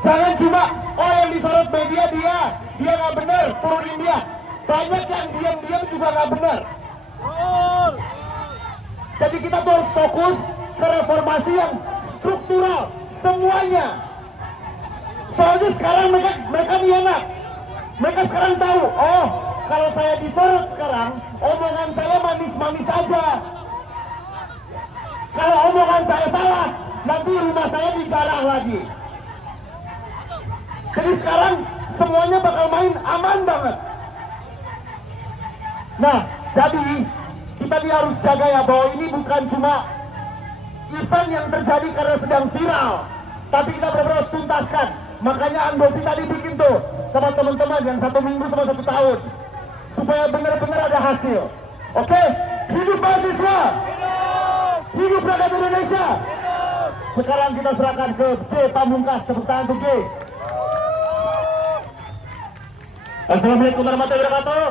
Jangan cuma yang disorot media dia nggak benar, turunin dia. Banyak yang diam-diam juga nggak benar. Jadi kita tuh harus fokus ke reformasi yang struktural semuanya. Soalnya sekarang mereka nih enak. Mereka sekarang tahu, oh kalau saya disorot sekarang, omongan saya manis-manis aja. Kalau omongan saya salah, nanti rumah saya dijarah lagi. Jadi sekarang semuanya bakal main aman banget. Nah, jadi kita harus jaga ya bahwa ini bukan cuma event yang terjadi karena sedang viral, tapi kita benar-benar harus tuntaskan. Makanya Andovi tadi bikin tuh sama teman-teman yang 1 minggu sama 1 tahun, supaya benar-benar ada hasil. Oke, hidup mahasiswa, hidup rakyat Indonesia. Sekarang kita serahkan ke J Pamungkas, tepuk tangan untuk J. Assalamualaikum warahmatullahi wabarakatuh.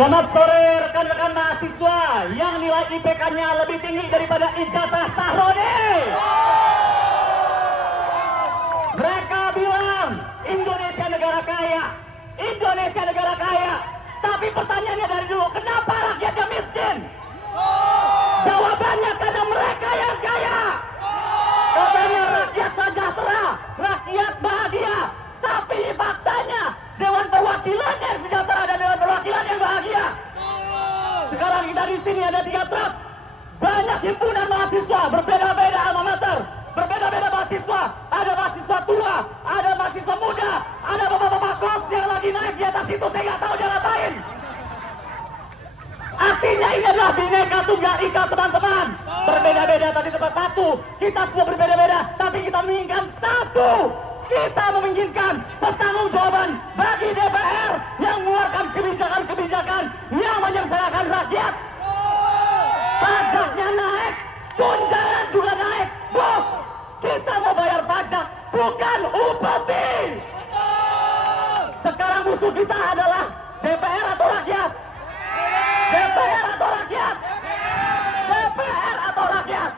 Selamat sore rekan-rekan mahasiswa yang nilai IPK-nya lebih tinggi daripada ijazah Sahroni. Mereka bilang Indonesia negara kaya, Indonesia negara kaya. Tapi pertanyaannya dari dulu, kenapa rakyatnya miskin? Jawabannya karena mereka yang kaya. Katanya rakyat sejahtera, rakyat bahagia. Tapi faktanya Dewan Perwakilan yang sejahtera dan Dewan Perwakilan yang bahagia. Sekarang kita di sini ada 3 truk, banyak himpunan mahasiswa, berbeda-beda alma mater, berbeda-beda mahasiswa. Ada mahasiswa tua, ada mahasiswa muda, ada bapak-bapak kos yang lagi naik di atas itu, saya nggak tahu dia ngapain. Artinya ini adalah Bhinneka Tunggal Ika, teman-teman. Berbeda-beda tadi tempat satu, kita semua berbeda-beda, tapi kita menginginkan satu. Kita menginginkan pertanggungjawaban bagi DPR yang mengeluarkan kebijakan-kebijakan yang menyengsarakan rakyat. Pajaknya naik, tunjangan juga naik. Bos, kita mau bayar pajak, bukan upeti. Sekarang musuh kita adalah DPR atau rakyat? DPR atau rakyat? DPR atau rakyat?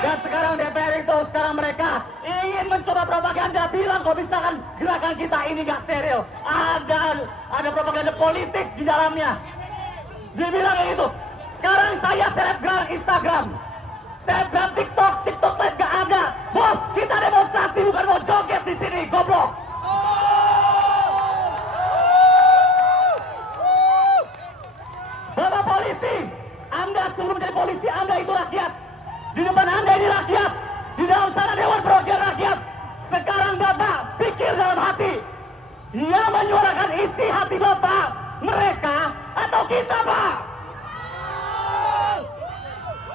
Dan sekarang DPR itu, sekarang mereka ingin mencoba propaganda, bilang kalau misalkan gerakan kita ini gak steril, ada propaganda politik di dalamnya. Dibilang kayak gitu. Sekarang saya selebgram Instagram, selebgram TikTok, TikTok Live gak ada. Bos, kita demonstrasi bukan mau joget di sini, goblok. Bapak polisi, Anda sebelum menjadi polisi, Anda itu rakyat. Di depan Anda ini rakyat, di dalam sana Dewan Perwakilan Rakyat. Sekarang Bapak pikir dalam hati, yang menyuarakan isi hati Bapak, mereka atau kita, Pak?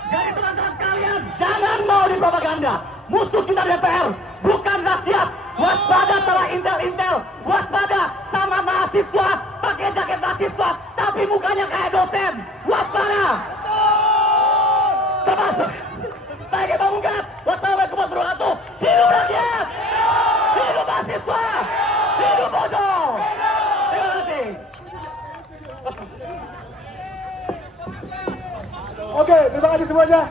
Jadi teman-teman sekalian, jangan mau dipropaganda. Musuh kita DPR, bukan rakyat. Waspada sama intel-intel, waspada sama mahasiswa, pakai jaket mahasiswa, tapi mukanya kayak dosen. Waspada. Termasuk saya J Pamungkas. Wassalamualaikum warahmatullahi wabarakatuh. Hidup rakyat, hidup mahasiswa, hidup pojok. Terima kasih. Oke, terima kasih semuanya.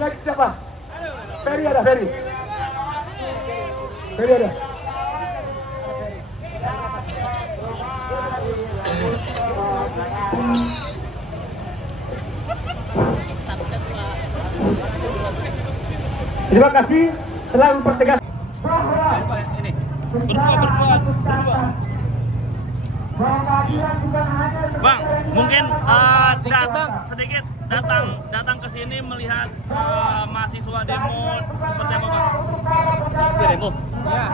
Next siapa? Ferry ada, Ferry. Ferry ada. Terima kasih telah mempertegas Bang, mungkin sedikit datang ke sini melihat mahasiswa demo seperti apa, Bang? Demo? Ya.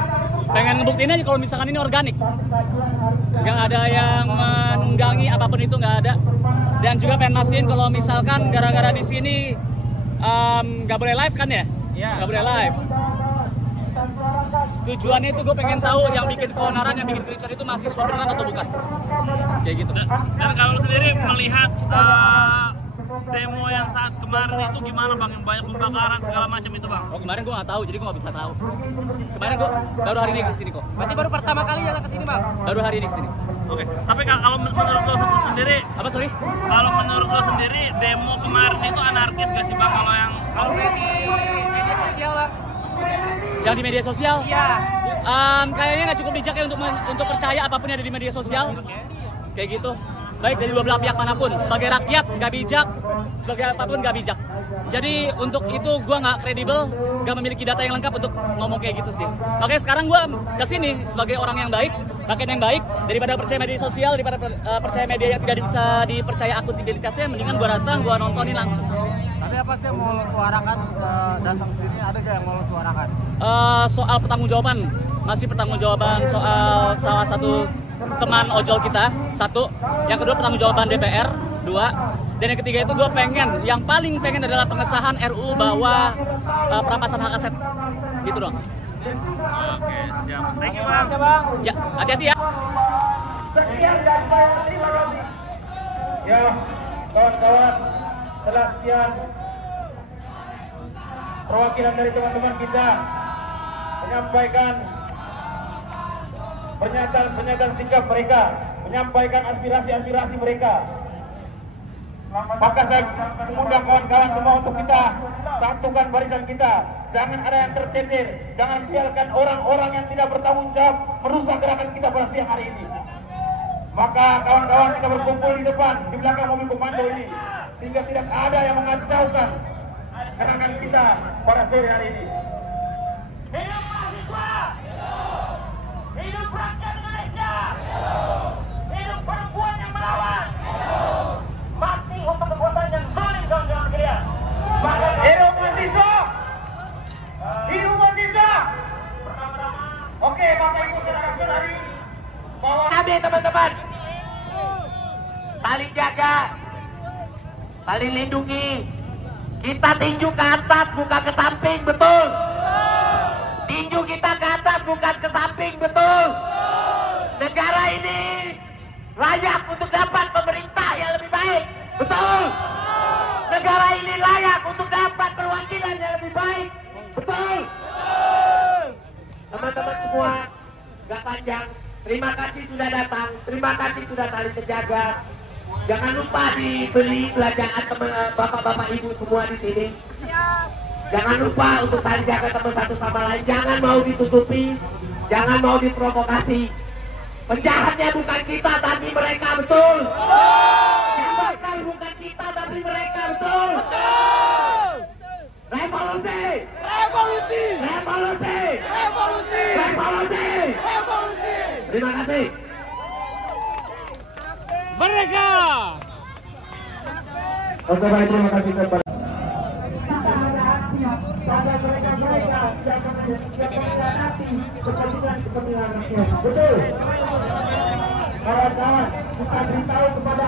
Pengen ngebuktiin aja kalau misalkan ini organik. Nggak ada yang menunggangi apapun itu, nggak ada. Dan juga pengen mastiin kalau misalkan gara-gara di sini nggak boleh live kan ya? Iya. Nggak boleh live. Tujuannya itu gue pengen tahu yang bikin keonaran, yang bikin kericuan itu mahasiswa beneran atau bukan. Kayak gitu. Dan kalau sendiri melihat demo yang saat kemarin itu gimana, Bang? Yang banyak pembakaran segala macam itu, Bang? Oh, kemarin gue nggak tahu, jadi gue nggak bisa tahu. Kemarin gue baru hari ini kesini kok. Berarti baru pertama kali ya kesini, Bang? Baru hari ini kesini. Oke. Tapi kalau menurut lo sendiri, Apa, sorry? kalau menurut lo sendiri demo kemarin itu anarkis gak sih, Bang? Kalau Kalau di media sosial, Bang, yang di media sosial. Iya. Kayaknya nggak cukup bijak ya untuk percaya apapun yang ada di media sosial. Kayak gitu. Baik dari dua belah pihak manapun. Sebagai rakyat nggak bijak, sebagai apapun nggak bijak. Jadi untuk itu gue nggak kredibel, nggak memiliki data yang lengkap untuk ngomong kayak gitu sih. Makanya sekarang gue kesini sebagai orang yang baik, rakyat yang baik, daripada percaya media sosial, daripada percaya media yang tidak bisa dipercaya akuntabilitasnya, mendingan gue datang, gue nontonin langsung. Tapi apa sih yang mau lo suarakan datang ke sini? Ada gak yang mau lo suarakan? Soal pertanggungjawaban, masih pertanggungjawaban soal salah satu teman ojol kita, satu. Yang kedua pertanggungjawaban DPR, dua. Dan yang ketiga itu gue yang paling pengen adalah pengesahan RUU bahwa perampasan hak aset. Gitu dong. Oke, siap. Thank you, Bang. Ya, hati-hati ya. Sekian dan saya terima kasih. Ya, kawan-kawan, setelah sekian perwakilan dari teman-teman kita menyampaikan pernyataan sikap mereka, menyampaikan aspirasi-aspirasi mereka. Maka saya mengundang kawan-kawan semua untuk kita satukan barisan kita. Jangan ada yang tercecer, jangan biarkan orang-orang yang tidak bertanggung jawab merusak gerakan kita pada siang hari ini. Maka kawan-kawan kita berkumpul di depan, di belakang mobil komando ini, sehingga tidak ada yang mengacaukan gerakan kita pada sore hari ini. Hidup mahasiswa! Hidup rakyat Indonesia! Hidup perempuan yang melawan! Mati untuk kekuatan yang zalim kawan-kawan sekalian. Hidup mahasiswa! Hidup mahasiswa! Oke, Bapak Ibu saudara-saudari, bahwa kami teman-teman saling jaga, saling lindungi. Kita tinju ke atas, bukan ke samping, betul? Tinju kita ke atas, bukan ke samping, betul? Negara ini layak untuk dapat pemerintah yang lebih baik, betul? Negara ini layak untuk dapat perwakilan yang lebih baik, betul? Teman-teman semua, gak panjang. Terima kasih sudah datang, terima kasih sudah saling terjaga. Jangan lupa dibeli belanjaan teman bapak-bapak ibu semua di sini. Jangan lupa untuk saling jaga teman satu sama lain. Jangan mau ditutupi, jangan mau diprovokasi. Penjahatnya bukan kita tapi mereka, betul? Yang bukan kita tapi mereka, betul? Revolusi! Revolusi! Revolusi! Revolusi! Revolusi! Revolusi! Terima kasih. Merdeka! Oke, baik, terima kasih kepada pada mereka-mereka yang mengkhianati kepentingan rakyat. Betul. Kawan-kawan, kita beritahu kepada